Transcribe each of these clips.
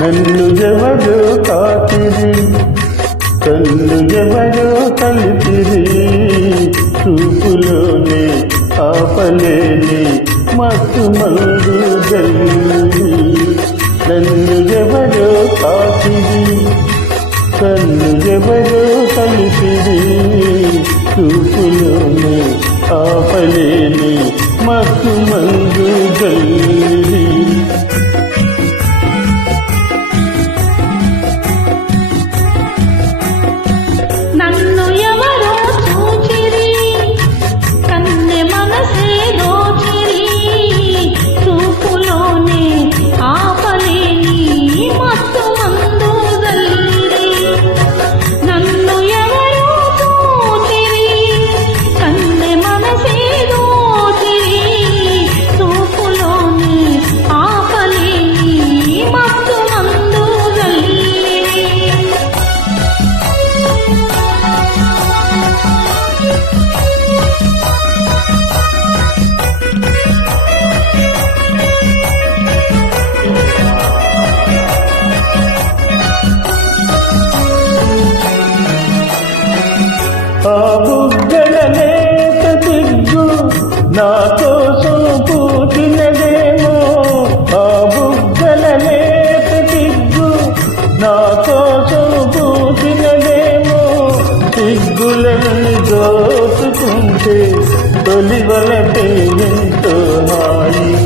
నన్ను ఎవరు కాతిరి? కన్ను ఎవరు కలిపిరి? చూపులోనే ఆపలేని మత్తు మందు జల్లి నన్ను ఎవరు కాతిరి? కన్ను ఎవరు కలిపిరి? చూపులోనే ఆపలేని మత్తు మందు జల్లి సిగ్గులని దోసుకుంటే తొలి వలకే ఎంతో నాయి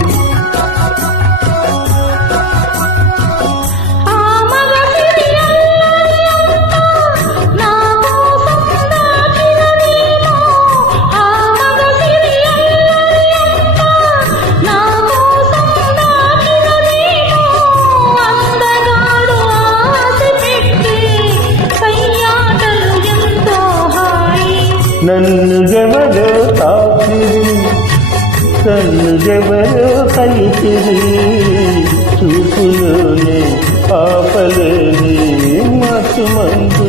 హాయి నన్ను ఎవరో తాకిరి కన్ను ఎవరో కలిసిరి చూపులోనే ఆపలేని మత్తు మందు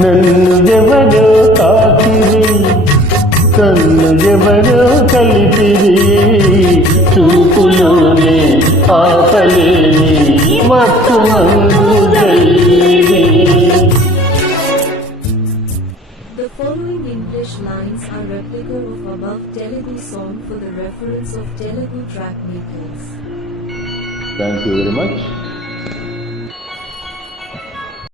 నన్ను ఎవరో తాకిరి కన్ను ఎవరో కలిపిరి చూపులోనే ఆపలేని మత్తు మందు జల్లిరి. The following English lines are replica of above Telugu song for the reference of Telugu track makers. Thank you very much